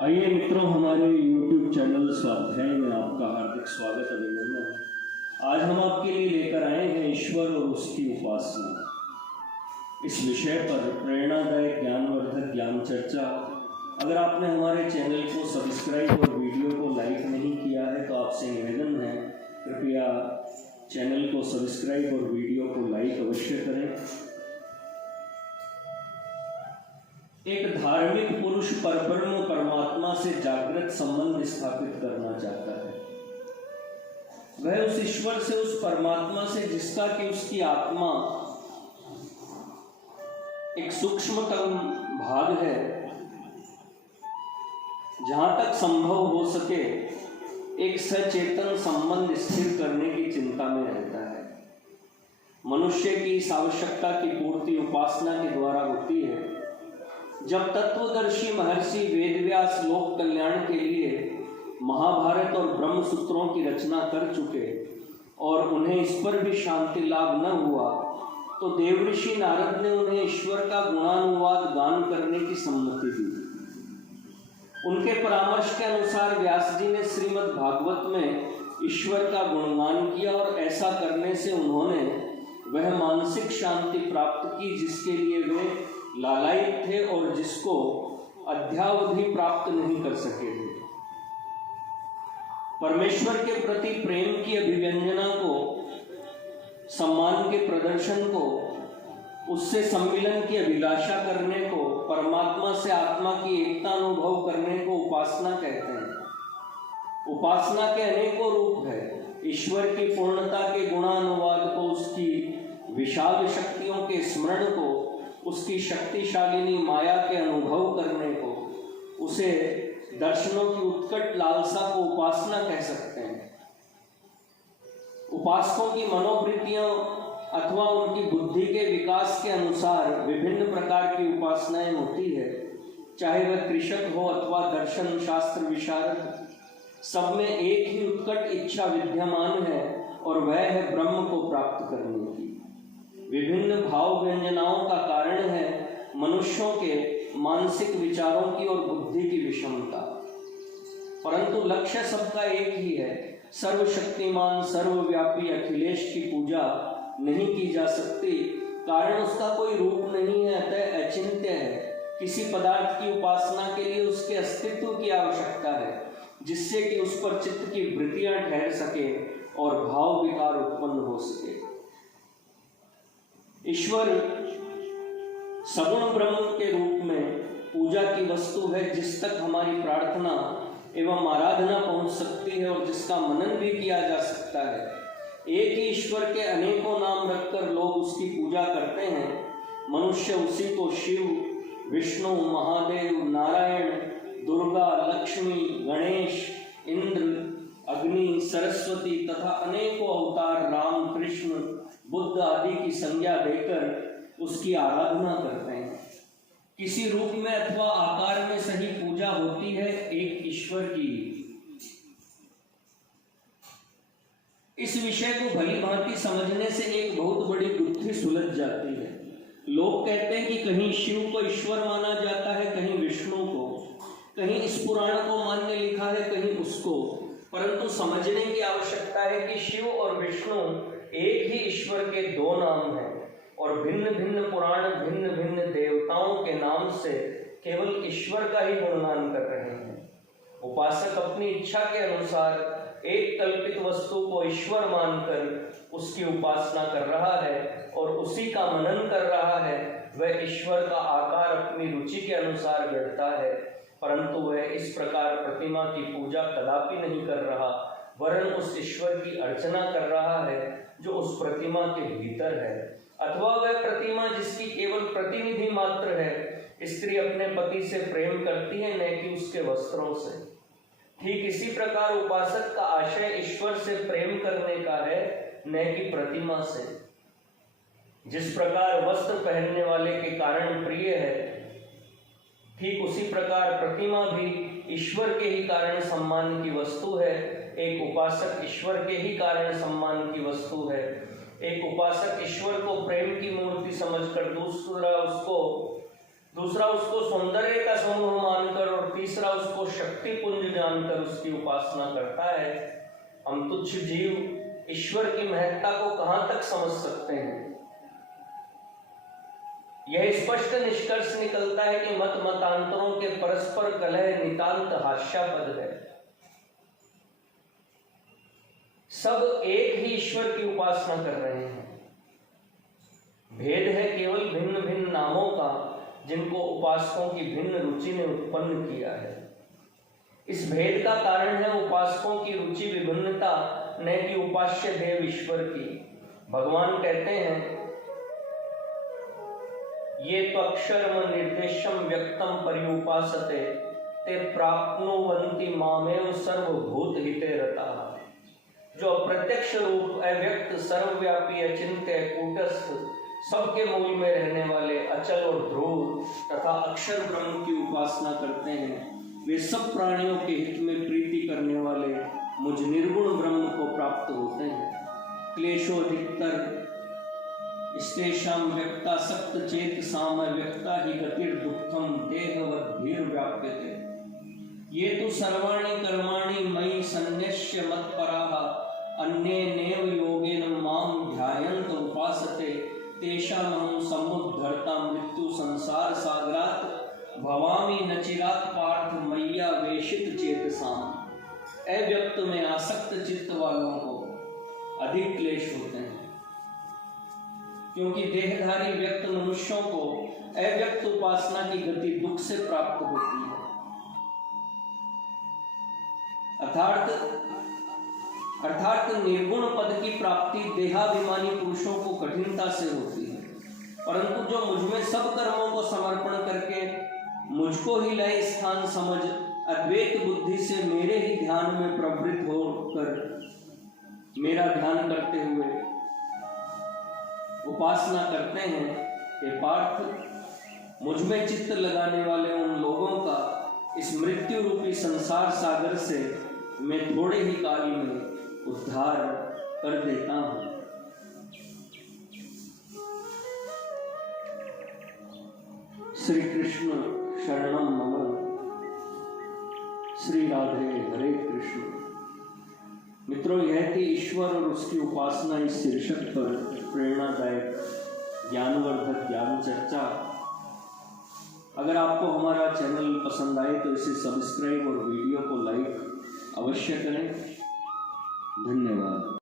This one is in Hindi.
आइए मित्रों, हमारे YouTube चैनल स्वाध्याय में आपका हार्दिक स्वागत अभिनंदन है। आज हम आपके लिए लेकर आए हैं ईश्वर और उसकी उपासना। इस विषय पर प्रेरणादायक ज्ञानवर्धक ज्ञान चर्चा। अगर आपने हमारे चैनल को सब्सक्राइब और वीडियो को लाइक नहीं किया है तो आपसे निवेदन है, कृपया चैनल को सब्सक्राइब और वीडियो को लाइक अवश्य करें। एक धार्मिक पुरुष परब्रह्म परमात्मा से जागृत संबंध स्थापित करना चाहता है। वह उस ईश्वर से, उस परमात्मा से जिसका कि उसकी आत्मा एक सूक्ष्मतम भाग है, जहां तक संभव हो सके एक सचेतन संबंध स्थिर करने की चिंता में रहता है। मनुष्य की इस आवश्यकता की पूर्ति उपासना के द्वारा होती है। जब तत्वदर्शी महर्षि वेदव्यास लोक कल्याण के लिए महाभारत और ब्रह्म सूत्रों की रचना कर चुके और उन्हें इस पर भी शांति लाभ न हुआ, तो देवऋषि नारद ने उन्हें ईश्वर का गुणानुवाद गान करने की सम्मति दी। उनके परामर्श के अनुसार व्यास जी ने श्रीमद् भागवत में ईश्वर का गुणगान किया और ऐसा करने से उन्होंने वह मानसिक शांति प्राप्त की जिसके लिए वे लालायित थे और जिसको अद्यावधि प्राप्त नहीं कर सके थे। परमेश्वर के प्रति प्रेम की अभिव्यंजना को, सम्मान के प्रदर्शन को, उससे सम्मिलन की अभिलाषा करने को, परमात्मा से आत्मा की एकता अनुभव करने को उपासना कहते हैं। उपासना के अनेकों रूप है। ईश्वर की पूर्णता के गुणानुवाद को, उसकी विशाल शक्तियों के स्मरण को, उसकी शक्तिशालिनी माया के अनुभव करने को, उसे दर्शनों की उत्कट लालसा को उपासना कह सकते हैं। उपासकों की मनोवृत्तियों अथवा उनकी बुद्धि के विकास के अनुसार विभिन्न प्रकार की उपासनाएं होती है। चाहे वह कृषक हो अथवा दर्शन शास्त्र विशारद, सब में एक ही उत्कट इच्छा विद्यमान है और वह है ब्रह्म को प्राप्त करने की। विभिन्न भाव व्यंजनाओं का कारण है मनुष्यों के मानसिक विचारों की और बुद्धि की विषमता, परंतु लक्ष्य सबका एक ही है। सर्वशक्तिमान सर्वव्यापी अखिलेश की पूजा नहीं की जा सकती, कारण उसका कोई रूप नहीं है, अतः अचिंत्य है। किसी पदार्थ की उपासना के लिए उसके अस्तित्व की आवश्यकता है, जिससे कि उस पर चित्त की वृत्तियां ठहर सके और भाव विकार उत्पन्न हो सके। ईश्वर सगुण ब्रह्म के रूप में पूजा की वस्तु है, जिस तक हमारी प्रार्थना एवं आराधना पहुंच सकती है और जिसका मनन भी किया जा सकता है। एक ही ईश्वर के अनेकों नाम रखकर लोग उसकी पूजा करते हैं। मनुष्य उसी को शिव, विष्णु, महादेव, नारायण, दुर्गा, लक्ष्मी, गणेश, इंद्र, अग्नि, सरस्वती तथा अनेकों अवतार राम, कृष्ण, बुद्ध आदि की संज्ञा देकर उसकी आराधना करते हैं। किसी रूप में अथवा आकार में सही पूजा होती है एक ईश्वर की। इस विषय को भली भांति समझने से एक बहुत बड़ी गुत्थी सुलझ जाती है। लोग कहते हैं कि कहीं शिव को ईश्वर माना जाता है, कहीं विष्णु को, कहीं इस पुराण को मान्य लिखा है, कहीं उसको, परंतु समझने की आवश्यकता है कि शिव और विष्णु एक ही ईश्वर के दो नाम हैं और भिन्न भिन्न पुराण भिन्न भिन्न देवताओं के नाम से केवल ईश्वर का ही गुणगान कर रहे हैं। उपासक अपनी इच्छा के अनुसार एक कल्पित वस्तु को ईश्वर मानकर उसकी उपासना कर रहा है और उसी का मनन कर रहा है। वह ईश्वर का आकार अपनी रुचि के अनुसार गढ़ता है, परंतु वह इस प्रकार प्रतिमा की पूजा कदापि नहीं कर रहा, वरन उस ईश्वर की अर्चना कर रहा है जो उस प्रतिमा के भीतर है, अथवा वह प्रतिमा जिसकी केवल प्रतिनिधि मात्र है। स्त्री अपने पति से प्रेम करती है, न कि उसके वस्त्रों से। ठीक इसी प्रकार उपासक का आशय ईश्वर से प्रेम करने का है, न कि प्रतिमा से। जिस प्रकार वस्त्र पहनने वाले के कारण प्रिय है, ठीक उसी प्रकार प्रतिमा भी ईश्वर के ही कारण सम्मान की वस्तु है। एक उपासक ईश्वर के ही कारण सम्मान की वस्तु है। एक उपासक ईश्वर को प्रेम की मूर्ति समझकर दूसरा उसको सौंदर्य का समूह मानकर और तीसरा उसको जानकर उसकी उपासना करता है। हम तुच्छ जीव ईश्वर की महत्ता को कहां तक समझ सकते हैं? यह स्पष्ट निष्कर्ष निकलता है कि मत मतांतरों के परस्पर कलह नितांत हास्यास्पद है। सब एक ही ईश्वर की उपासना कर रहे हैं। भेद है केवल भिन्न भिन्न नामों का, जिनको उपासकों की भिन्न रुचि ने उत्पन्न किया है। इस भेद का कारण है उपासकों की रुचि विभिन्नता, न कि उपास्य देव ईश्वर की। भगवान कहते हैं, ये तो अक्षरम निर्देशम व्यक्तम पर्युपासते ते प्राप्नुवन्ति मामेव सर्वभूत हिते रताः। जो अप्रत्यक्ष रूप, अव्यक्त, सर्वव्यापी, अचिंत्य, कूटस्थ, सबके मूल में रहने वाले अचल और ध्रुव तथा अक्षर ब्रह्म की उपासना करते हैं, वे सब प्राणियों के हित में प्रीति करने वाले मुझ निर्गुण ब्रह्म को प्राप्त होते हैं। क्लेशोधिकतर स्तेषां व्यक्ता सक्त चेत साम व्यक्ता ही गतिर दुखम देहवद्भिर व्याप्यते। ये तो सर्वाणि कर्माणि मयि सन्न्यस्य मत्पराः अन्येनैव योगेन मां ध्यायन्त उपासते तेषामहं समुद्धर्ता मृत्यु संसार सागरात् भवामि न चिरात् पार्थ मय्यावेशित चेतसाम्। अव्यक्त में आसक्त चित्त वालों को अधिक क्लेश होते हैं, क्योंकि देहधारी व्यक्त मनुष्यों को अव्यक्त उपासना की गति दुख से प्राप्त होती है। अर्थात निर्गुण पद की प्राप्ति देहाभिमानी पुरुषों को कठिनता से होती है, परंतु जो मुझमें सब कर्मों को समर्पण करके मुझको ही लय स्थान समझ अद्वैत बुद्धि से मेरे ही ध्यान में प्रवृत्त होकर मेरा ध्यान करते हुए उपासना करते हैं, हे पार्थ, मुझमें चित्त लगाने वाले उन लोगों का इस मृत्यु रूपी संसार सागर से मैं थोड़े ही काल में उद्धार कर देता हूं। श्री कृष्ण शरणम मम। श्री राधे हरे कृष्ण। मित्रों, यह थी ईश्वर और उसकी उपासना इस शीर्षक पर प्रेरणादायक ज्ञानवर्धक ज्ञान चर्चा। अगर आपको हमारा चैनल पसंद आए तो इसे सब्सक्राइब और वीडियो को लाइक अवश्य करें। धन्यवाद।